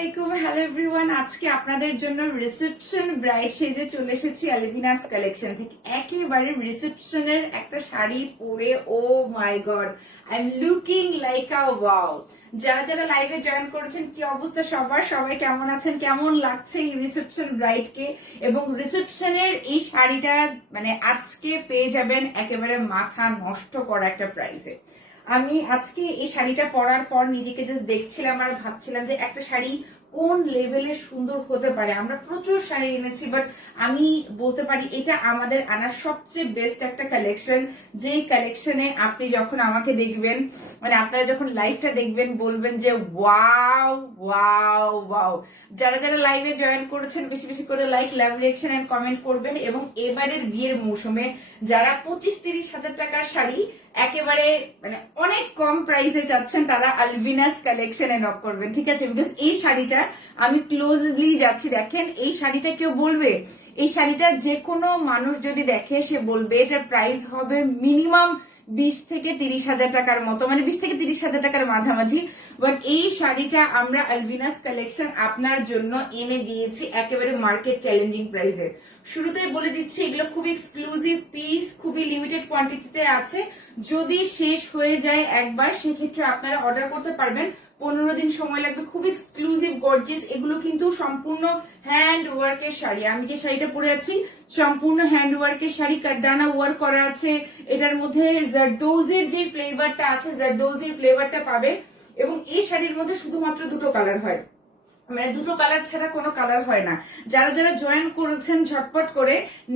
আলাইকুম, hello everyone. আজকে আপনাদের জন্য রিসেপশন ব্রাইড সেজে চলে এসেছি আলবিনাস কালেকশন থেকে। একেবারে রিসেপশনের একটা শাড়ি পরে oh my god, I am looking like a wow. যারা যারা লাইভে জয়েন করেছেন, কি অবস্থা সবার? সবাই কেমন আছেন? কেমন লাগছে এই রিসেপশন ব্রাইডকে? এবং রিসেপশনের এই শাড়িটা মানে আজকে পেয়ে যাবেন একেবারে মাথা নষ্ট করা একটা প্রাইসে। আমি আজকে এই শাড়িটা পরার পর নিজেকে জাস্ট দেখছিলাম আর ভাবছিলাম যে একটা শাড়ি কোন লেভেলের সুন্দর হতে পারে। আমরা প্রচুর শাড়ি এনেছি, বাট আমি বলতে পারি এটা আমাদের আনার সবচেয়ে বেস্ট একটা কালেকশন। যেই কালেকশনে আপনি যখন আমাকে দেখবেন, মানে আপনারা যখন লাইভটা দেখবেন বলবেন যে ওয়াও ওয়াও ওয়াও। যারা যারা লাইভে জয়েন করেছেন বেশি বেশি করে like, love, reaction and comment করবেন। এবং এবারের বিয়ের মৌসুমে যারা 25-30 হাজার টাকার শাড়ি একেবারে মানে অনেক কম প্রাইসে চাচ্ছেন, তারা আলবিনাস কালেকশনে নক করবেন, ঠিক আছে? বিকজ এই শাড়িটা আমি ক্লোজলি যাচ্ছি, দেখেন এই শাড়িটা কেউ বলবে, এই শাড়িটা যে কোনো মানুষ যদি দেখে সে বলবে এটার প্রাইস হবে মিনিমাম 20-30 হাজার টাকার মতো, মানে 20-30 হাজার টাকার মাঝামাঝি। বাট এই শাড়িটা আমরা আলবিনাস কালেকশন আপনার জন্য এনে দিয়েছি একেবারে মার্কেট চ্যালেঞ্জিং প্রাইসে। শুরুতেই বলে দিচ্ছি এগুলো খুব এক্সক্লুসিভ পিস, খুবই লিমিটেড কোয়ান্টিটিতে আছে। যদি শেষ হয়ে যায় একবার, সেক্ষেত্রে আপনারা অর্ডার করতে পারবেন। 15 দিন সময় লাগবে। খুব এক্সক্লুসিভ গর্জিয়াস, এগুলো কিন্তু সম্পূর্ণ হ্যান্ড ওয়ার্কের শাড়ি। আমি যে শাড়িটা পরে আছি সম্পূর্ণ হ্যান্ড ওয়ার্কের শাড়ি, কাটদানা ওয়ার্ক করা আছে। এটার মধ্যে জারদোজের যে ফ্লেভারটা আছে, জারদোজের ফ্লেভারটা পাবে। এবং এই শাড়ির মধ্যে শুধুমাত্র দুটো কালার হয়, মানে দুটো কালার ছাড়া কোনো কালার হয় না। যারা যারা জয়েন করেছেন ঝটপট করে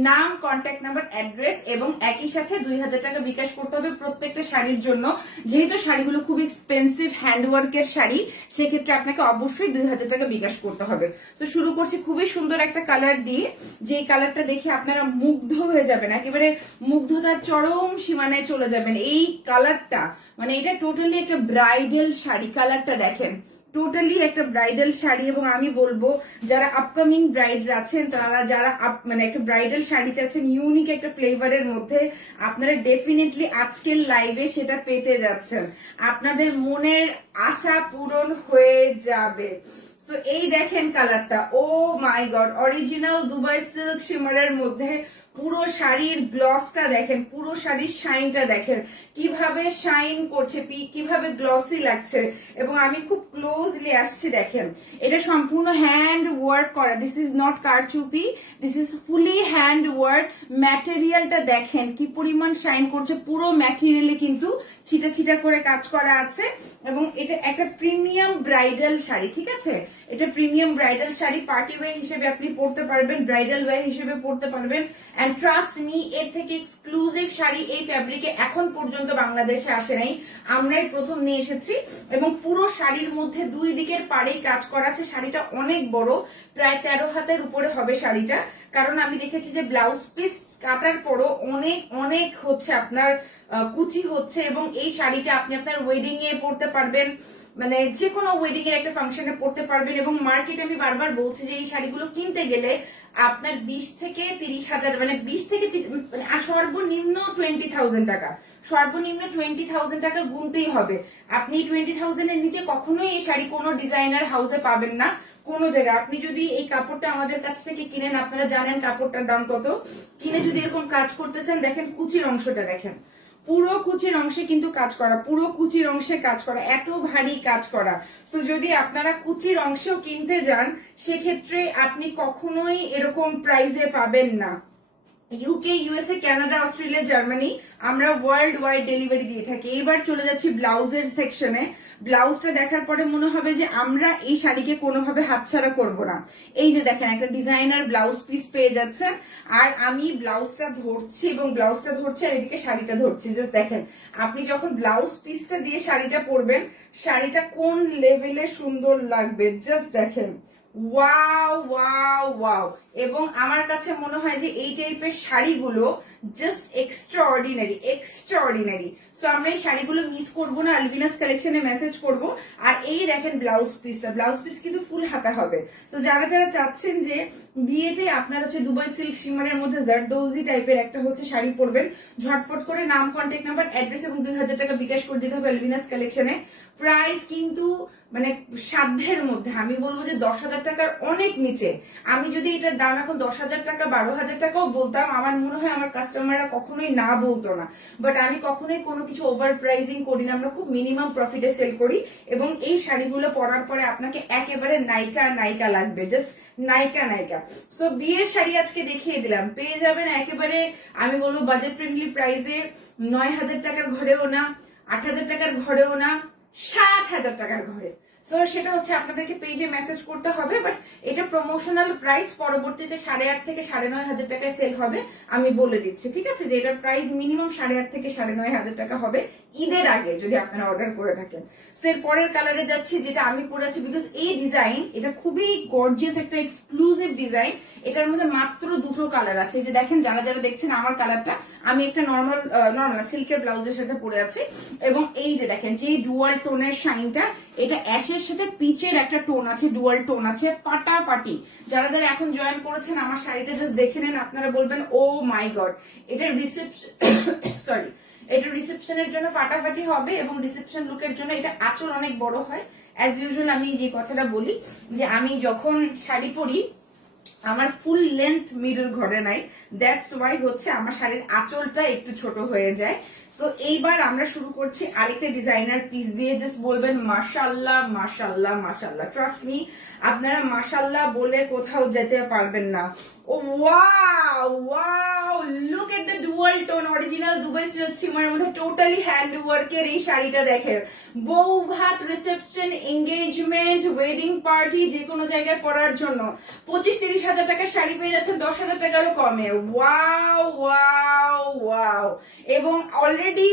নাম, কন্ট্যাক্ট নাম্বার, অ্যাড্রেস এবং একই সাথে 2000 টাকা বিকাশ করতে হবে প্রত্যেকটা শাড়ির জন্য। যেহেতু শাড়িগুলো খুব এক্সপেন্সিভ হ্যান্ডওয়ার্কের শাড়ি, সেক্ষেত্রে আপনাকে অবশ্যই 2000 টাকা বিকাশ করতে হবে। তো শুরু করছি খুবই সুন্দর একটা কালার দিয়ে, যে কালারটা দেখে আপনারা মুগ্ধ হয়ে যাবেন, একেবারে মুগ্ধতার চরম সীমানায় চলে যাবেন। এই কালারটা মানে এটা টোটালি একটা ব্রাইডাল শাড়ি। কালারটা দেখেন, টোটালি একটা ব্রাইডাল শাড়ি। এবং আমি বলবো যারা আপকামিং ব্রাইডস আছেন, তারা যারা মানে একটা ব্রাইডাল শাড়ি চাচ্ছেন ইউনিক একটা ফ্লেভারের মধ্যে, আপনারা ডেফিনেটলি আজকের লাইভে সেটা পেতে যাচ্ছেন। আপনাদের মনের আশা পূরণ হয়ে যাবে। সো এই দেখেন কালারটা, ও my god, original Dubai silk শিমারের মধ্যে। পুরো শাড়ির গ্লসটা দেখেন, পুরো শাড়ির শাইনটা দেখেন, কিভাবে শাইন করছে, কিভাবে গ্লসি লাগছে। এবং আমি খুব ক্লোজলি আসছি, দেখেন এটা সম্পূর্ণ হ্যান্ড ওয়ার্ক করা। দিস ইজ নট কারচুপি, this is fully hand work. ম্যাটেরিয়ালটা দেখেন কি পরিমাণ শাইন করছে, পুরো ম্যাটেরিয়ালে কিন্তু ছিটা ছিটা করে কাজ করা আছে। এবং এটা একটা প্রিমিয়াম ব্রাইডাল শাড়ি, ঠিক আছে? এটা premium bridal sari, party wear হিসেবে আপনি পরতে পারবেন, ব্রাইডাল ওয়্যার হিসেবে পরতে পারবেন। এন্ড ট্রাস্ট মি, এর থেকে এক্সক্লুসিভ শাড়ি এই ফ্যাব্রিকে এখন পর্যন্ত বাংলাদেশে আসে নাই, আমরাই প্রথম নিয়ে এসেছি। এবং পুরো শাড়ির মধ্যে দুই দিকের পাড়েই কাজ করা আছে। শাড়িটা অনেক বড়, প্রায় 13 হাতের উপরে হবে শাড়িটা। কারণ আমি দেখেছি যে ব্লাউজ পিস কাটার পরও অনেক অনেক হচ্ছে আপনার কুচি হচ্ছে। এবং এই শাড়িটা আপনি আপনার ওয়েডিং এ পরতে পারবেন, মানে যে কোনো ওয়েডিং এর একটা ফাংশনে পড়তে পারবেন। এবং মার্কেটে আমি বারবার বলছি যে এই শাড়িগুলো কিনতে গেলে আপনার 20-30 হাজার, মানে 20 থেকে মানে সর্বনিম্ন 20,000 টাকা, সর্বনিম্ন 20,000 টাকা গুনতেই হবে। আপনি 20,000 এর নিচে কখনোই এই শাড়ি কোনো ডিজাইনার হাউসে পাবেন না কোনো জায়গায়। আপনি যদি এই কাপড়টা আমাদের কাছ থেকে কিনেন, আপনারা জানেন কাপড়টার দাম কত, কিনে যদি এরকম কাজ করতেছেন, দেখেন কুচির অংশটা দেখেন, পুরো কুচির অংশে কিন্তু কাজ করা, পুরো কুচির অংশে কাজ করা, এত ভারী কাজ করা। সো যদি আপনারা কুচির অংশেও কিনতে যান, সেক্ষেত্রে আপনি কখনোই এরকম প্রাইসে পাবেন না। UK, USA, Canada, Australia, Germany আমরা ওয়ার্ল্ড ওয়াইড ডেলিভারি দিয়ে থাকি। এবার চলে যাচ্ছি ব্লাউজের সেকশনে। ব্লাউজটা দেখার পরে মনে হবে যে আমরা এই শাড়িকে কোনোভাবে হাতছাড়া করব না। এই যে দেখেন একটা ডিজাইনার ব্লাউজ পিস পেয়ে যাচ্ছেন, আর আমি ব্লাউজটা ধরছি এবং ব্লাউজটা ধরছি আর এদিকে শাড়িটা ধরছি। জাস্ট দেখেন, আপনি যখন ব্লাউজ পিসটা দিয়ে শাড়িটা পরবেন, শাড়িটা কোন লেভেলে সুন্দর লাগবে। জাস্ট দেখেন, ওয়াও ওয়াও ওয়াও। এবং আমার কাছে মনে হয় যে এই টাইপের শাড়িগুলো জাস্ট এক্সট্রাঅর্ডিনারি এক্সট্রাঅর্ডিনারি। সো আমরা এই শাড়িগুলো মিস করবো না, আলভিনাস কালেকশনে মেসেজ করব। আর এই দেখেন ব্লাউজ পিসটা, ব্লাউজ পিস কিন্তু ফুল হাতা হবে। তো যারা যারা চাচ্ছেন যে বিয়েতে আপনার হচ্ছে দুবাই সিল্ক শিমারের মধ্যে জারদৌজি টাইপের একটা হচ্ছে শাড়ি পরবেন, ঝটপট করে নাম, কন্ট্যাক্ট নাম্বার, অ্যাড্রেস এবং 2000 টাকা বিকাশ করে দিতে হবে আলভিনাস কালেকশনে। প্রাইস কিন্তু মানে সাধ্যের মধ্যে, আমি বলবো যে 10,000 টাকার অনেক নিচে। আমি যদি এটার দাম এখন 10,000 টাকা 12,000 টাকাও বলতাম, আমার মনে হয় আমার কাস্টমাররা কখনোই না বলতো না। বাট আমি কখনোই কোনো কিছু ওভার প্রাইজিং করি না, আমরা খুব মিনিমাম প্রফিটে সেল করি। এবং এই শাড়িগুলো পরার পরে আপনাকে একেবারে নায়িকা নায়িকা লাগবে, জাস্ট নায়িকা নায়িকা। সো বিয়ের শাড়ি আজকে দেখিয়ে দিলাম, পেয়ে যাবেন একেবারে আমি বলবো বাজেট ফ্রেন্ডলি প্রাইসে। 9,000 টাকার ঘরেও না, 8,000 টাকার ঘরেও না, 7,000 টাকার ঘরে। সো সেটা হচ্ছে আপনাদেরকে পেজে মেসেজ করতে হবে। বাট এটা প্রমোশনাল প্রাইস, পরবর্তীতে 8,500 থেকে 9,500 টাকায় সেল হবে, আমি বলে দিচ্ছি, ঠিক আছে? যে এটার প্রাইস মিনিমাম 8,500 থেকে 9,500 টাকা হবে ঈদের আগে যদি আপনারা অর্ডার করে থাকেন। সো এর পরের কালারে যাচ্ছি, যেটা আমি পরেছি, বিকজ এই ডিজাইন এটা খুবই গর্জিয়াস একটা এক্সক্লুসিভ ডিজাইন। এটার মধ্যে মাত্র দুটো কালার আছে। এই যে দেখেন, যারা যারা দেখছেন আমার কালারটা, আমি একটা নর্মাল সিল্কের ব্লাউজের সাথে পরে আছি। এবং এই যে দেখেন যে ডুয়াল টোনের শাইনটা, এটা অ্যাশের সাথে পিচের একটা টোন আছে, ডুয়াল টোন আছে, পাটাপাটি। যারা যারা এখন জয়েন করেছেন আমার শাড়িটা জাস্ট দেখে নেন, আপনারা বলবেন ও মাই গড। এটার রিসেপশন সরি এটা রিসেপশনের জন্য ফাটাফাটি হবে, এবং রিসেপশন লুকের জন্য এটা আঁচল অনেক বড় হয়। অ্যাজ ইউজুয়াল আমি যে কথাটা বলি যে আমি যখন শাড়ি পরি আমার ফুল লেন্থ মিডল ঘরে নাই, দ্যাটস ওয়াই হচ্ছে আমার শাড়ির আঁচলটা একটু ছোট হয়ে যায়। সো এইবার আমরা শুরু করছি আরেকটা ডিজাইনার পিস দিয়ে, জাস্ট বলবেন মাশাআল্লাহ মাশাআল্লাহ মাশাআল্লাহ। ট্রাস্ট মি, আপনারা মাশাআল্লাহ বলে কোথাও যেতে পারবেন না। Oh wow wow, look at the dual tone original Dubai silk শিমারের মধ্যে টোটালি হ্যান্ড ওয়ার্কের এই শাড়িটা দেখেন। বউ ভাত, রিসেপশন, এঙ্গেজমেন্ট, ওয়েডিং পার্টি, যে কোনো জায়গায় পরার জন্য 25-30 হাজার টাকার শাড়ি পেয়ে যাচ্ছেন 10,000 টাকারও কমে। Wow wow wow. এবং অলরেডি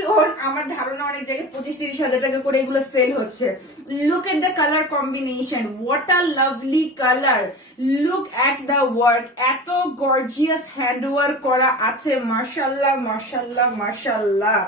আমার ধারণা অনেক জায়গায় 25-30 হাজার টাকা করে এগুলো সেল হচ্ছে। Look at the colour combination, what a lovely colour, look at the work, এত গর্জিয়াস হ্যান্ড ওয়ার্ক করা আছে, মাশাআল্লাহ মাশাআল্লাহ মাশাআল্লাহ।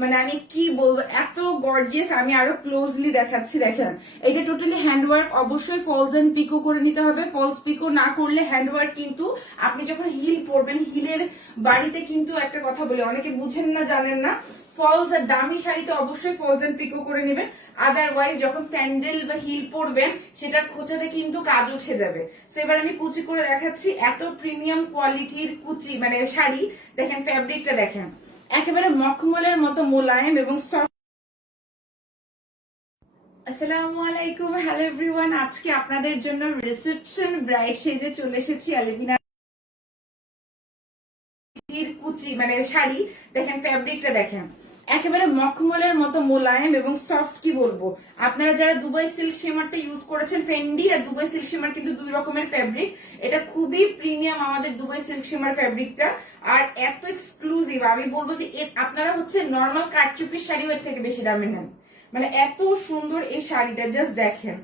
মানে আমি কি বলবো, এত গর্জিয়াস। আমি আরো ক্লোজলি দেখাচ্ছি, দেখেন এটা টোটালি হ্যান্ড ওয়ার্ক। অবশ্যই ফলস এন্ড পিকো করে নিতে হবে, ফলস পিকো না করলে হ্যান্ড ওয়ার্ক কিন্তু আপনি যখন হিল পরবেন, হিলের বাড়িতে কিন্তু একটা কথা বলি, অনেকে বুঝেন না জানেন না, ফলস আর দামি শাড়িতে অবশ্যই ফলস এন্ড পিকো করে নেবেন। আদারওয়াইজ যখন স্যান্ডেল বা হিল পরবেন সেটার খোঁচাতে কিন্তু কাজ উঠে যাবে। সো এবার আমি কুচি করে দেখাচ্ছি, এত প্রিমিয়াম কোয়ালিটির কুচি মানে শাড়ি। দেখেন ফ্যাব্রিকটা দেখেন, একেবারে মখমলের মতো মোলায়েম এবং সফট। আসসালামু আলাইকুম, হ্যালো এভরিওয়ান। আজকে আপনাদের জন্য রিসেপশন ব্রাইড সেজে চলে এসেছি আলভিনা কুচি মানে শাড়ি। দেখেন ফ্যাব্রিকটা দেখেন, একেবারে মখমলের মতো মোলায়েম এবং সফট। কি বলবো, আপনারা যারা দুবাই সিল্ক শিমারটা ইউজ করেছেন, ফেন্ডি আর দুবাই সিল্ক শিমার কিন্তু দুই রকমের ফ্যাব্রিক। এটা খুবই প্রিমিয়াম আমাদের দুবাই সিল্ক শিমার ফ্যাব্রিকটা, আর এত এক্সক্লুসিভ। আমি বলবো যে আপনারা হচ্ছে নর্মাল কারচুপির শাড়িও এর থেকে বেশি দামে নেন। মানে এত সুন্দর এই শাড়িটা, জাস্ট দেখেন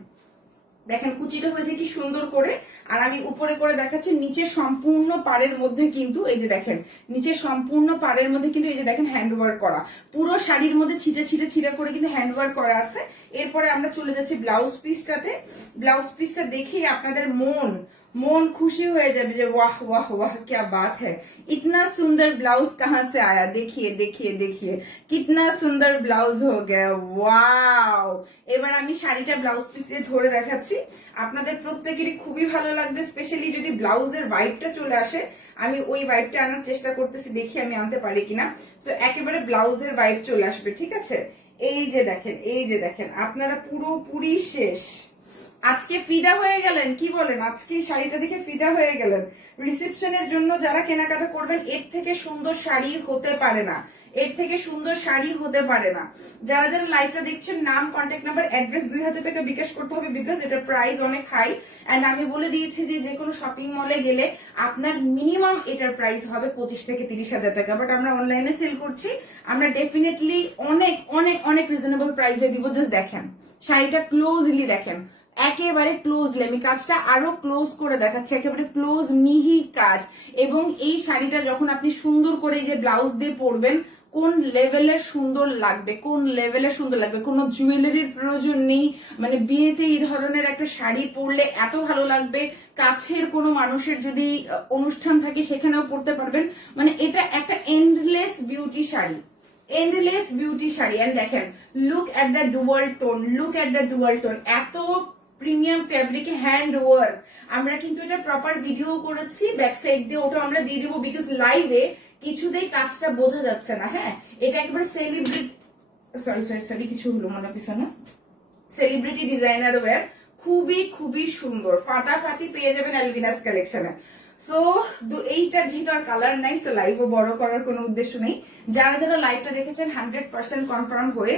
দেখেন কুচিটা হয়েছে কি সুন্দর করে। আর আমি উপরে করে দেখাচ্ছি, নিচে সম্পূর্ণ পাড়ের মধ্যে কিন্তু এই যে দেখেন, নিচে সম্পূর্ণ পাড়ের মধ্যে কিন্তু এই যে দেখেন হ্যান্ড ওয়ার্ক করা, পুরো শাড়ির মধ্যে ছিটে ছিটে ছিটে করে কিন্তু হ্যান্ড ওয়ার্ক করা আছে। এরপরে আমরা চলে যাচ্ছি ব্লাউজ পিসটাতে। ব্লাউজ পিসটা দেখেই আপনাদের মন খুশি হয়ে যাবে যে वाह वाह वाह क्या बात है, इतना सुंदर ब्लाउज कहाँ से आया, देखिए देखिए देखिए कितना सुंदर ब्लाउज हो गया, ওয়াও। এবার আমি শাড়িটা ব্লাউজ পিস দিয়ে ধরে দেখাচ্ছি, আপনাদের প্রত্যেকেরই খুবই ভালো লাগবে, স্পেশালি যদি ব্লাউজের ভাইবটা চলে আসে। আমি ওই ভাইবটা আনার চেষ্টা করতেছি, দেখি আমি আনতে পারি কিনা। সো একেবারে ব্লাউজের ভাইব চলে আসবে, ঠিক আছে? এই যে দেখেন, এই যে দেখেন, আপনারা পুরোপুরি শেষ। আজকে ফিদা হয়ে গেলেন, কি বলেন? আজকে শাড়িটা দেখে ফিদা হয়ে গেলেন। রিসেপশনের জন্য যারা কেনাকাটা করবেন, এর থেকে সুন্দর শাড়ি হতে পারে না, এর থেকে সুন্দর শাড়ি হতে পারে না। যারা যারা লাইভটা দেখছেন, নাম, কন্ট্যাক্ট নাম্বার, অ্যাড্রেস 2000 টাকা বিকাশ করতে হবে, বিকজ এটার প্রাইস অনেক হাই। এন্ড আমি বলে দিয়েছি যে কোনো শপিং মলে গেলে আপনার মিনিমাম এটার প্রাইস হবে 25 থেকে 30 হাজার টাকা। বাট আমরা অনলাইনে সেল করছি, আমরা ডেফিনেটলি অনেক অনেক অনেক রিজনেবল প্রাইসে দিব। জাস্ট দেখেন শাড়িটা ক্লোজলি দেখেন, একেবারে ক্লোজলি আমি কাজটা আরো ক্লোজ করে দেখাচ্ছি, একেবারে ক্লোজ মিহি কাজ। এবং এই শাড়িটা যখন আপনি সুন্দর করে এই যে ব্লাউজ দিয়ে পরবেন, কোন লেভেলের সুন্দর লাগবে, কোন লেভেলের সুন্দর লাগবে। কোনো জুয়েলারির প্রয়োজন নেই, মানে বিয়েতে এই ধরনের একটা শাড়ি পরলে এত ভালো লাগবে। কাছের কোনো মানুষের যদি অনুষ্ঠান থাকে সেখানেও পরতে পারবেন। মানে এটা একটা endless beauty sari, endless beauty sari. And দেখেন, look at the dual tone, look at the dual tone, এত প্রিমিয়াম ফেব্রিকে হ্যান্ড ওয়ার্ক। আমরা কিন্তু এটা প্রপার ভিডিও করেছি ব্যাক সাইড দিয়ে, ওটা আমরা দিয়ে দিব, বিকজ লাইভে কিছুতেই কাজটা বোঝা যাচ্ছে না। হ্যাঁ, এটা একেবারে সরি কিছু হলো মনে পিছনে, সেলিব্রিটি ডিজাইনার ওয়্যার, খুবই খুবই সুন্দর, ফাটাফাটি পেয়ে যাবেন অ্যালভিনাস কালেকশনে। সো এইটার যেহেতু আর কালার নাই, সো লাইভও বড় করার কোনো উদ্দেশ্য নেই। যারা যারা লাইভটা দেখেছেন 100% কনফার্ম হয়ে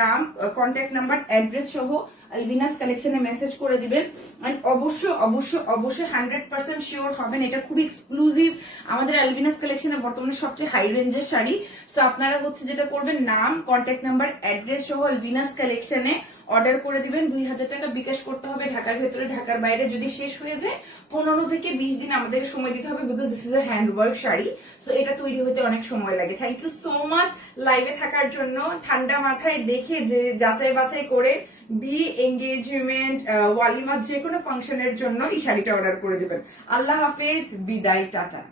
নাম, কন্ট্যাক্ট নাম্বার, অ্যাড্রেস সহ অ্যালভিনাস কালেকশনে মেসেজ করে দিবেন। এন্ড অবশ্যই 100% শিওর হবেন এটা খুব এক্সক্লুসিভ আমাদের অ্যালভিনাস কালেকশনে বর্তমানে সবচেয়ে হাই রেঞ্জের শাড়ি। সো আপনারা হচ্ছে যেটা করবেন, নাম, কন্ট্যাক্ট নাম্বার, অ্যাড্রেস সহ অ্যালভিনাস কালেকশনে অর্ডার করে দিবেন। 2000 টাকা বিকাশ করতে হবে ঢাকার ভেতরে, ঢাকার বাইরে যদি শেষ হয়ে যায় 15 থেকে 20 দিন আমাদের সময় দিতে হবে, because this is a hand work sari. So এটা তৈরি হতে অনেক সময় লাগে। থ্যাংক ইউ সো মাচ লাইভে থাকার জন্য। ঠান্ডা মাথায় দেখে যে যাচাই বাছাই করে বিয়ে, এঙ্গেজমেন্ট, ওয়ালিমা, যে কোনো ফাংশনের জন্য এই শাড়িটা অর্ডার করে দিবেন। আল্লাহ হাফেজ, বিদায়, টাটা।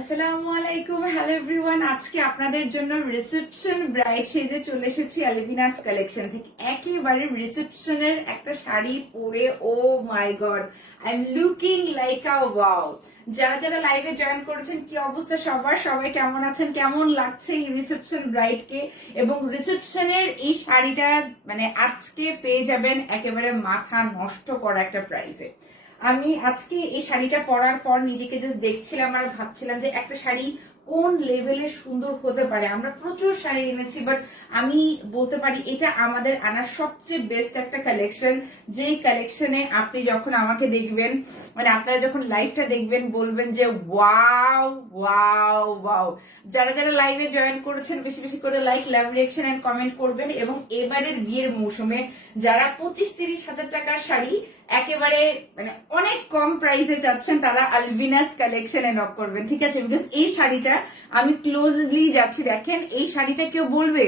আসসালামু আলাইকুম, হ্যালো এভরিওয়ান। আজকে আপনাদের জন্য রিসেপশন ব্রাইড সেজে চলে এসেছি অ্যালভিনাস কালেকশন থেকে। একেবারে রিসেপশনের একটা শাড়ি পরে, oh my god, I am looking like a wow. যারা যারা লাইভে জয়েন করেছেন, কি অবস্থা সবার, সবাই কেমন আছেন, কেমন লাগছে এই রিসেপশন ব্রাইডকে? এবং রিসেপশনের এই শাড়িটা মানে আজকে পেয়ে যাবেন একেবারে মাথা নষ্ট করা একটা প্রাইসে। আমি আজকে এই শাড়িটা পরার পর নিজেকে জাস্ট দেখছিলাম আর ভাবছিলাম যে একটা শাড়ি কোন লেভেলে সুন্দর হতে পারে। আমরা প্রচুর শাড়ি এনেছি, বাট আমি বলতে পারি এটা আমাদের আনার সবচেয়ে বেস্ট একটা কালেকশন। যেই কালেকশনে আপনি যখন আমাকে দেখবেন, মানে আপনারা যখন লাইভটা দেখবেন, বলবেন যে ওয়াও ওয়াও ওয়াও। যারা যারা লাইভে জয়েন করেছেন বেশি বেশি করে like, love, reaction and comment করবেন। এবং এবারের বিয়ের মৌসুমে যারা 25-30 হাজার টাকার শাড়ি একেবারে মানে অনেক কম প্রাইসে যাচ্ছেন, তারা আলভিনাস কালেকশনে নক করবেন, ঠিক আছে? বিকজ এই শাড়িটা আমি ক্লোজলি যাচ্ছি, দেখেন এই শাড়িটা কেউ বলবে,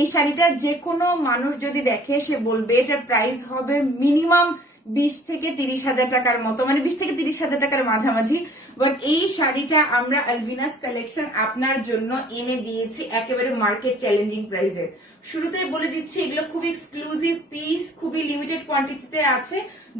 এই শাড়িটা যে কোনো মানুষ যদি দেখে সে বলবে এটার প্রাইস হবে মিনিমাম 20 থেকে 30 হাজার টাকার মতো, মানে 20 থেকে 30 হাজার টাকার মাঝামাঝি। বাট এই শাড়িটা আমরা অ্যালভিনাস কালেকশন আপনার জন্য এনে দিয়েছি একেবারে মার্কেট চ্যালেঞ্জিং প্রাইসে। শুরুতেই বলে দিচ্ছি, এগুলো খুব এক্সক্লুসিভ পিস, খুবই লিমিটেড কোয়ান্টিটিতে আছে।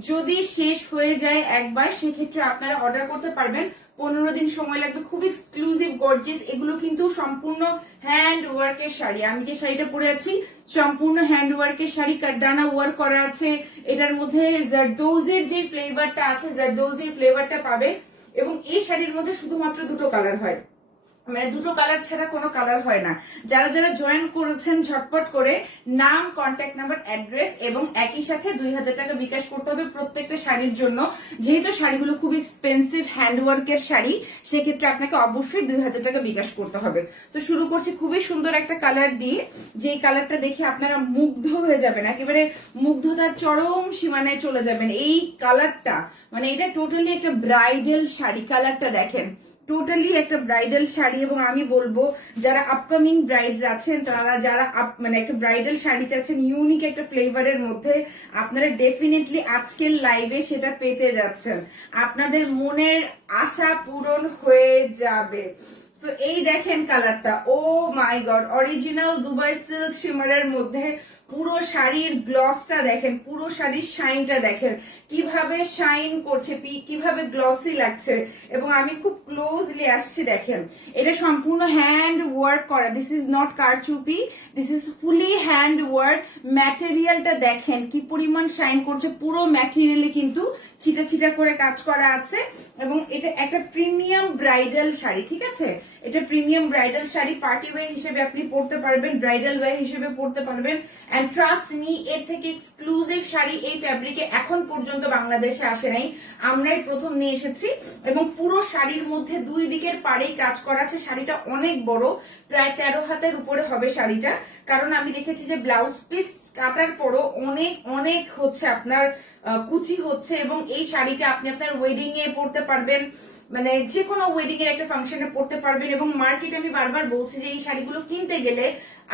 যদি শেষ হয়ে যায় একবার, সেক্ষেত্রে আপনারা অর্ডার করতে পারবেন, 15 দিন সময় লাগবে। খুব এক্সক্লুসিভ গর্জিয়াস, এগুলো কিন্তু সম্পূর্ণ হ্যান্ড ওয়ার্কের শাড়ি। আমি যে শাড়িটা পরে আছি সম্পূর্ণ হ্যান্ড ওয়ার্কের শাড়ি, কারদানা ওয়ার্ক করা আছে। এটার মধ্যে জারদৌজির যে ফ্লেভারটা আছে, জারদৌজির ফ্লেভারটা পাবে। এবং এই শাড়ির মধ্যে শুধুমাত্র দুটো কালার হয়, মানে দুটো কালার ছাড়া কোনো কালার হয় না। যারা যারা জয়েন করেছেন ঝটপট করে নাম, কন্ট্যাক্ট নাম্বার, অ্যাড্রেস এবং একই সাথে 2000 টাকা বিকাশ করতে হবে প্রত্যেকটা শাড়ির জন্য। যেহেতু শাড়িগুলো খুব এক্সপেন্সিভ হ্যান্ডওয়ার্কের শাড়ি, সেক্ষেত্রে আপনাকে অবশ্যই 2000 টাকা বিকাশ করতে হবে। তো শুরু করছি খুবই সুন্দর একটা কালার দিয়ে, যে কালারটা দেখে আপনারা মুগ্ধ হয়ে যাবেন, একেবারে মুগ্ধতার চরম সীমানায় চলে যাবেন। এই কালারটা মানে এটা টোটালি একটা ব্রাইডাল শাড়ি, কালারটা দেখেন, টোটালি একটা ব্রাইডাল শাড়ি। এবং আমি বলবো যারা আপকামিং ব্রাইডস আছেন, তারা যারা মানে একটা ব্রাইডাল শাড়ি চাচ্ছেন ইউনিক একটা ফ্লেভারের মধ্যে, আপনারা ডেফিনেটলি আজকের লাইভে সেটা পেতে যাচ্ছেন। আপনাদের মনের আশা পূরণ হয়ে যাবে। সো এই দেখেন কালারটা, ও my god, original Dubai silk শিমারের মধ্যে পুরো শাড়ির গ্লসটা দেখেন, পুরো শাড়ির শাইনটা দেখেন, কিভাবে শাইন করছে, কিভাবে গ্লসি লাগছে। এবং আমি খুব ক্লোজলি আসছি, দেখেন এটা সম্পূর্ণ হ্যান্ড ওয়ার্ক করা, দিস ইজ নট কারচুপি, this is fully hand work. ম্যাটেরিয়ালটা দেখেন কি পরিমাণ শাইন করছে, পুরো ম্যাটেরিয়ালে কিন্তু ছিটা ছিটা করে কাজ করা আছে। এবং এটা একটা প্রিমিয়াম ব্রাইডাল শাড়ি, ঠিক আছে? এটা premium bridal sari, party wear হিসেবে আপনি পরতে পারবেন, ব্রাইডাল ওয়্যার হিসেবে পরতে পারবেন। এন্ড ট্রাস্ট মি, এর থেকে এক্সক্লুসিভ শাড়ি এই ফ্যাব্রিকে এখন পর্যন্ত বাংলাদেশে আসে নাই, আমরাই প্রথম নিয়ে এসেছি। এবং পুরো শাড়ির মধ্যে দুই দিকের পাড়েই কাজ করা আছে। শাড়িটা অনেক বড়, প্রায় 13 হাতের উপরে হবে শাড়িটা, কারণ আমি দেখেছি যে ব্লাউজ পিস কাটার পরও অনেক অনেক হচ্ছে আপনার কুচি হচ্ছে। এবং এই শাড়িটা আপনি আপনার ওয়েডিং এ পরতে পারবেন, মানে যে কোনো ওয়েডিং এর একটা ফাংশনে পড়তে পারবেন। এবং মার্কেটে আমি বারবার বলছি যে এই শাড়িগুলো কিনতে গেলে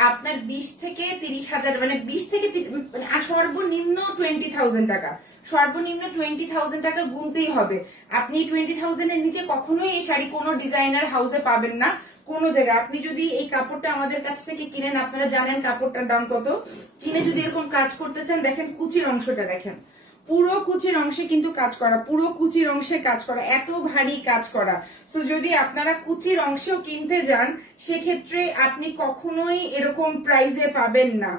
আপনার 20 থেকে 30,000, মানে 20 থেকে মানে সর্বনিম্ন 20,000 টাকা, সর্বনিম্ন 20,000 টাকা গুনতেই হবে। আপনি 20,000 এর নিচে কখনোই এই শাড়ি কোনো ডিজাইনার হাউসে পাবেন না কোনো জায়গায়। আপনি যদি এই কাপড়টা আমাদের কাছ থেকে কিনেন, আপনারা জানেন কাপড়টার দাম কত, কিনে যদি এরকম কাজ করতে চান, দেখেন কুচির অংশটা দেখেন, পুরো কুচির অংশে কিন্তু কাজ করা, পুরো কুচির অংশে কাজ করা, এত ভারী কাজ করা। সো যদি আপনারা কুচির অংশেও কিনতে যান, সেক্ষেত্রে আপনি কখনোই এরকম প্রাইসে পাবেন না।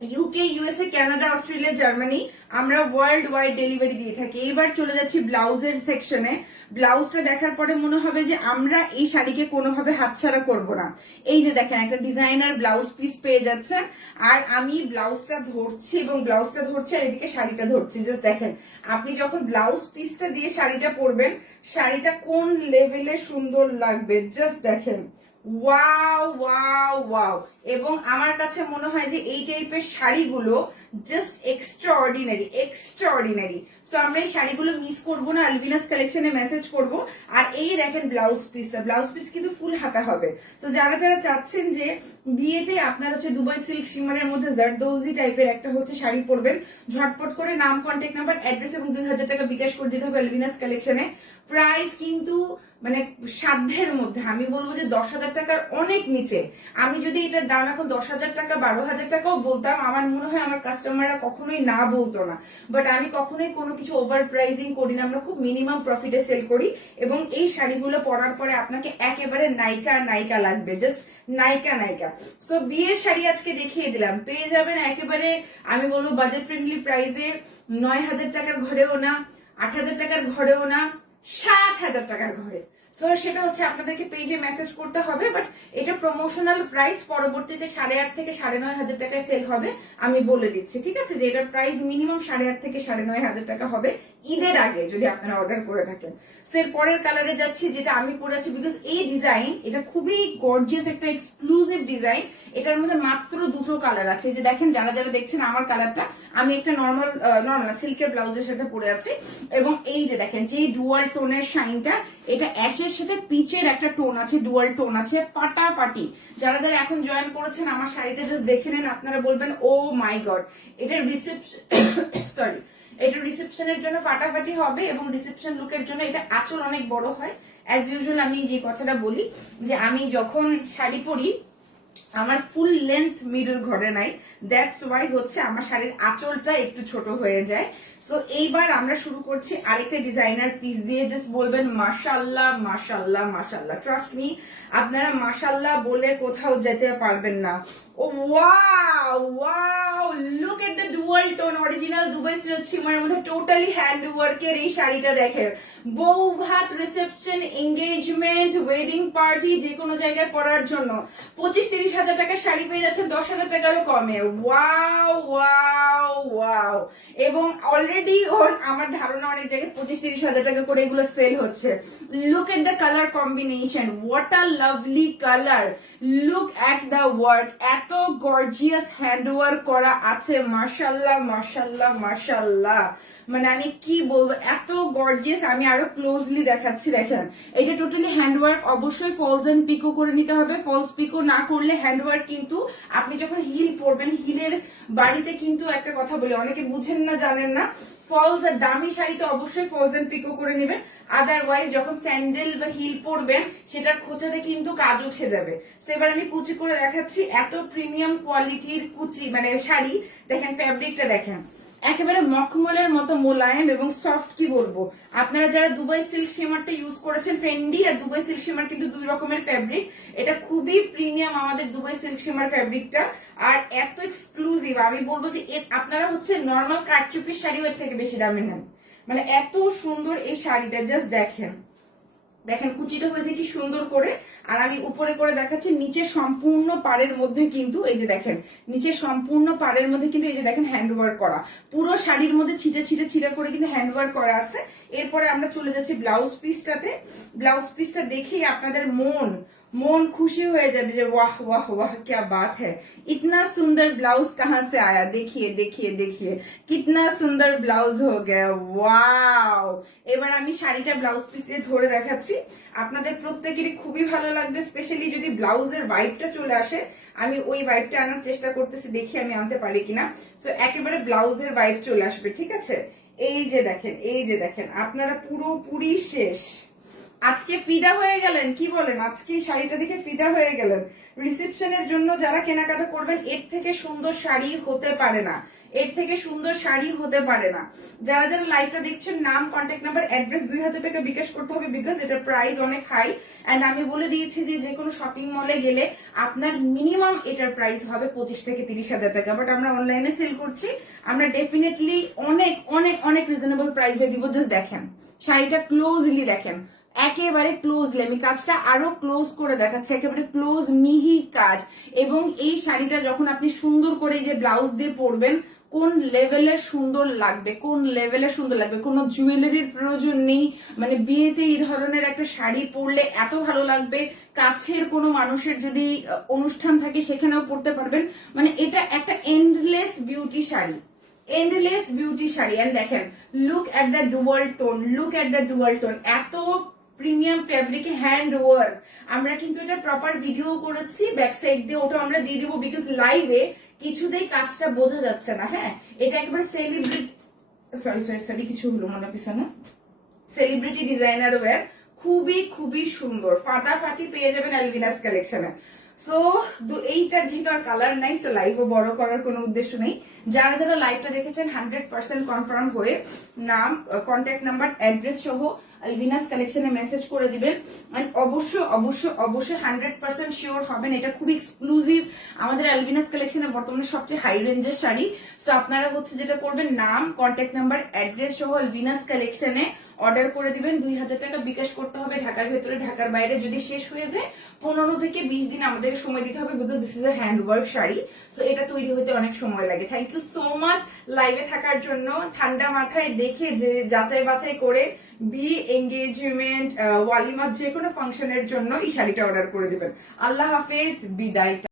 UK, USA, Canada, Australia, Germany আমরা ওয়ার্ল্ড ওয়াইড ডেলিভারি দিয়ে থাকি। এবার চলে যাচ্ছি ব্লাউজের সেকশনে। ব্লাউজটা দেখার পরে মনে হবে যে আমরা এই শাড়িকে কোনোভাবে হাতছাড়া করব না। এই যে দেখেন একটা ডিজাইনার ব্লাউজ পিস পেয়ে যাচ্ছেন, আর আমি ব্লাউজটা ধরছি এবং ব্লাউজটা ধরছি আর এদিকে শাড়িটা ধরছি। জাস্ট দেখেন আপনি যখন ব্লাউজ পিসটা দিয়ে শাড়িটা পরবেন, শাড়িটা কোন লেভেলে সুন্দর লাগবে, জাস্ট দেখেন। Wow wow wow. এবং আমার কাছে মনে হয় যে এই টাইপের শাড়িগুলো জাস্ট এক্সট্রাঅর্ডিনারি, এক্সট্রাঅর্ডিনারি। সো আমরা এই শাড়িগুলো মিস করবো না, আলভিনাস কালেকশনে মেসেজ করব। আর এই দেখেন ব্লাউজ পিসটা, ব্লাউজ পিস কিন্তু ফুল হাতা হবে। তো যারা যারা চাচ্ছেন যে বিয়েতে আপনার হচ্ছে দুবাই সিল্ক শিমারের মধ্যে জারদৌজি টাইপের একটা হচ্ছে শাড়ি পরবেন, ঝটপট করে নাম, কন্ট্যাক্ট নাম্বার, অ্যাড্রেস এবং 2,000 টাকা বিকাশ করে দিতে হবে আলভিনাস কালেকশনে। প্রাইস কিন্তু মানে সাধ্যের মধ্যে, আমি বলবো যে 10,000 টাকার অনেক নিচে। আমি যদি এটার দাম এখন 10,000 টাকা, 12,000 টাকাও বলতাম, আমার মনে হয় আমার কাস্টমাররা কখনোই না বলতো না। বাট আমি কখনোই কোনো কিছু ওভার প্রাইজিং করি না, আমরা খুব মিনিমাম প্রফিটে সেল করি। এবং এই শাড়িগুলো পরার পরে আপনাকে একেবারে নায়িকা নায়িকা লাগবে, জাস্ট নায়িকা নায়িকা। সো বিয়ের শাড়ি আজকে দেখিয়ে দিলাম, পেয়ে যাবেন একেবারে আমি বলবো বাজেট ফ্রেন্ডলি প্রাইসে। 9,000 টাকার ঘরেও না, 8,000 টাকার ঘরেও না, 7,000 টাকার ঘরে। সো সেটা হচ্ছে আপনাদেরকে পেজে মেসেজ করতে হবে। বাট এটা প্রমোশনাল প্রাইস, পরবর্তীতে 8,500 থেকে 9,500 টাকায় সেল হবে, আমি বলে দিচ্ছি, ঠিক আছে? যে এটার প্রাইস মিনিমাম 8,500 থেকে 9,500 টাকা হবে ঈদের আগে যদি আপনারা অর্ডার করে থাকেন। সো এর পরের কালারে যাচ্ছি, যেটা আমি পরেছি, বিকজ এই ডিজাইন এটা খুবই গর্জিয়াস একটা এক্সক্লুসিভ ডিজাইন। এটার মধ্যে মাত্র দুটো কালার আছে। এই যে দেখেন, যারা যারা দেখছেন আমার কালারটা, আমি একটা নর্মাল সিল্কের ব্লাউজের সাথে পরে আছি। এবং এই যে দেখেন যে ডুয়াল টোনের শাইনটা, এটা অ্যাশের সাথে পিচের একটা টোন আছে, ডুয়াল টোন আছে, ফাটাফাটি। যারা যারা এখন জয়েন করেছেন আমার শাড়িটা জাস্ট দেখে নেন, আপনারা বলবেন ও মাই গড। এটার রিসেপশন সরি এটা রিসেপশনের জন্য ফাটাফাটি হবে। এবং রিসেপশন লুকের জন্য এটা আঁচল অনেক বড় হয়। অ্যাজ ইউজুয়াল আমি যে কথাটা বলি যে আমি যখন শাড়ি পরি আমার ফুল লেন্থ মিডল ঘরে নাই, দ্যাটস ওয়াই হচ্ছে আমার শাড়ির আঁচলটা একটু ছোট হয়ে যায়। সো এইবার আমরা শুরু করছি আরেকটা ডিজাইনার পিস দিয়ে। জাস্ট বলবেন মাশাআল্লাহ মাশাআল্লাহ মাশাআল্লাহ। ট্রাস্ট মি, আপনারা মাশাআল্লাহ বলে কোথাও যেতে পারবেন না। Oh wow wow, look at the dual tone original Dubai silk শিমারের মধ্যে টোটালি হ্যান্ড ওয়ার্কের এই শাড়িটা দেখেন। বউ ভাত, রিসেপশন, এঙ্গেজমেন্ট, ওয়েডিং পার্টি, যে কোনো জায়গায় পরার জন্য 25-30 হাজার টাকার শাড়ি পেয়ে যাচ্ছেন 10,000 টাকারও কমে। Wow wow wow. এবং অলরেডি আমার ধারণা অনেক জায়গায় 25-30 হাজার টাকা করে এগুলো সেল হচ্ছে। Look at the colour combination, what a lovely colour, look at the work, এত গর্জিয়াস হ্যান্ড ওয়ার্ক করা আছে, মাশাআল্লাহ মাশাআল্লাহ মাশাআল্লাহ। মানে আমি কি বলবো, এত গর্জিয়াস। আমি আরো ক্লোজলি দেখাচ্ছি, দেখেন এটা টোটালি হ্যান্ডওয়ার্ক। অবশ্যই ফলস এন্ড পিকো করে নিতে হবে, ফলস পিকো না করলে হ্যান্ডওয়ার্ক কিন্তু আপনি যখন হিল পরবেন, হিলের বাড়িতে কিন্তু একটা কথা বলি, অনেকে বুঝেন না জানেন না, ফলস আর দামি শাড়িতে অবশ্যই ফলস এন্ড পিকো করে নেবেন। আদারওয়াইজ যখন স্যান্ডেল বা হিল পরবেন সেটার খোঁচাতে কিন্তু কাজ উঠে যাবে। তো এবার আমি কুচি করে দেখাচ্ছি, এত প্রিমিয়াম কোয়ালিটির কুচি মানে শাড়ি। দেখেন ফ্যাব্রিকটা দেখেন, একেবারে মখমলের মতো মোলায়েম এবং সফট। কি বলবো, আপনারা যারা দুবাই সিল্ক শিমারটা ইউজ করেছেন, ফেন্ডি আর দুবাই সিল্ক শিমার কিন্তু দুই রকমের ফ্যাব্রিক। এটা খুবই প্রিমিয়াম আমাদের দুবাই সিল্ক শিমার ফ্যাব্রিকটা, আর এত এক্সক্লুসিভ। আমি বলবো যে আপনারা হচ্ছে নর্মাল কারচুপির শাড়িও এর থেকে বেশি দামে নেন। মানে এত সুন্দর এই শাড়িটা, জাস্ট দেখেন দেখেন কুচিটা হয়েছে কি সুন্দর করে। আর আমি উপরে করে দেখাচ্ছি, নিচে সম্পূর্ণ পাড়ের মধ্যে কিন্তু এই যে দেখেন, নিচে সম্পূর্ণ পাড়ের মধ্যে কিন্তু এই যে দেখেন হ্যান্ডওয়ার্ক করা, পুরো শাড়ির মধ্যে ছিটে ছিটে ছিটে করে কিন্তু হ্যান্ডওয়ার্ক করা আছে। এরপরে আমরা চলে যাচ্ছি ব্লাউজ পিসটাতে। ব্লাউজ পিসটা দেখেই আপনাদের মন खुशी হয়ে যাবে যে वाह वाह वाह क्या बात है, इतना सुंदर ब्लाउज कहाँ से आया, देखिए देखिए देखिए कितना सुंदर ब्लाउज हो गया, ওয়াও। এবার আমি শাড়িটা ব্লাউজ পিস দিয়ে ধরে দেখাচ্ছি, আপনাদের প্রত্যেকেরই খুবই ভালো লাগবে, স্পেশালি যদি ব্লাউজের ভাইবটা চলে আসে। আমি ওই ভাইবটা আনার চেষ্টা করতেছি, দেখি আমি আনতে পারি কিনা। সো একেবারে ব্লাউজের ভাইব চলে আসবে, ঠিক আছে। এই যে দেখেন, এই যে দেখেন, আপনারা পুরোপুরি শেষ। আজকে ফিদা হয়ে গেলেন, কি বলেন, আজকে শাড়িটা দেখে ফিদা হয়ে গেলেন। রিসেপশনের জন্য যারা কেনাকাটা করবেন, এর থেকে সুন্দর শাড়ি হতে পারে না, এর থেকে সুন্দর শাড়ি হতে পারে না। যারা যারা লাইভটা দেখছেন, নাম, কন্ট্যাক্ট নাম্বার, অ্যাড্রেস 2000 টাকা বিকাশ করতে হবে, বিকজ এটার প্রাইস অনেক হাই। এন্ড আমি বলে দিয়েছি যে কোনো শপিং মলে গেলে আপনার মিনিমাম এটার প্রাইস হবে 25 থেকে 30,000 টাকা। বাট আমরা অনলাইনে সেল করছি, আমরা ডেফিনেটলি অনেক অনেক অনেক রিজনেবল প্রাইসে দিব। জাস্ট দেখেন শাড়িটা ক্লোজলি দেখেন, একেবারে ক্লোজলি, আমি কাজটা আরো ক্লোজ করে দেখাচ্ছি, একেবারে ক্লোজ মিহি কাজ। এবং এই শাড়িটা যখন আপনি সুন্দর করে এই যে ব্লাউজ দিয়ে পরবেন, কোন লেভেলের সুন্দর লাগবে, কোন লেভেলের সুন্দর লাগবে। কোনো জুয়েলারির প্রয়োজন নেই, মানে বিয়েতে এই ধরনের একটা শাড়ি পরলে এত ভালো লাগবে। কাছের কোনো মানুষের যদি অনুষ্ঠান থাকে সেখানেও পরতে পারবেন, মানে এটা একটা endless beauty sari, endless beauty sari. And দেখেন, look at the dual tone, look at the dual tone, এত প্রিমিয়াম ফ্যাব্রিক, হ্যান্ড ওয়ার্ক। আমরা কিন্তু এটা প্রপার ভিডিও করেছি ব্যাক সাইড দিয়ে, ওটা আমরা দিয়ে দিব, বিকজ লাইভে কিছুতেই কাজটা বোঝা যাচ্ছে না। হ্যাঁ, এটা একেবারে সরি কিছু হলো মনে পিছনে, সেলিব্রিটি ডিজাইনার ওয়্যার, খুবই খুবই সুন্দর, ফাটাফাটি পেয়ে যাবেন অ্যালভিনাস কালেকশনে। সো এইটার যেহেতু আর কালার নাই, সো লাইভও বড় করার কোনো উদ্দেশ্য নেই। যারা যারা লাইভটা দেখেছেন 100% কনফার্ম হয়ে নাম, কন্ট্যাক্ট নাম্বার, অ্যাড্রেস সহ আলভিনাস কালেকশনে মেসেজ করে দিবেন। অবশ্যই অবশ্যই অবশ্যই 100% শিওর হবেন, এটা খুব এক্সক্লুসিভ আমাদের আলভিনাস কালেকশনে বর্তমানে সবচেয়ে হাই রেঞ্জের শাড়ি। সো আপনারা হচ্ছে যেটা করবেন, নাম, কন্ট্যাক্ট নাম্বার, অ্যাড্রেস সহ আলভিনাস কালেকশনে অর্ডার করে দিবেন। 2000 টাকা বিকাশ করতে হবে, ঢাকার ভেতরে, ঢাকার বাইরে যদি শেষ হয়ে যায় 15 থেকে 20 দিন আমাদের সময় দিতে হবে, because this is a hand work sari. So এটা তৈরি হতে অনেক সময় লাগে। থ্যাংক ইউ সো মাচ লাইভে থাকার জন্য। ঠান্ডা মাথায় দেখে, যে যাচাই বাছাই করে বিয়ে, এঙ্গেজমেন্ট, ওয়ালিমা, যে কোনো ফাংশনের জন্য এই শাড়িটা অর্ডার করে দিবেন। আল্লাহ হাফেজ, বিদায়।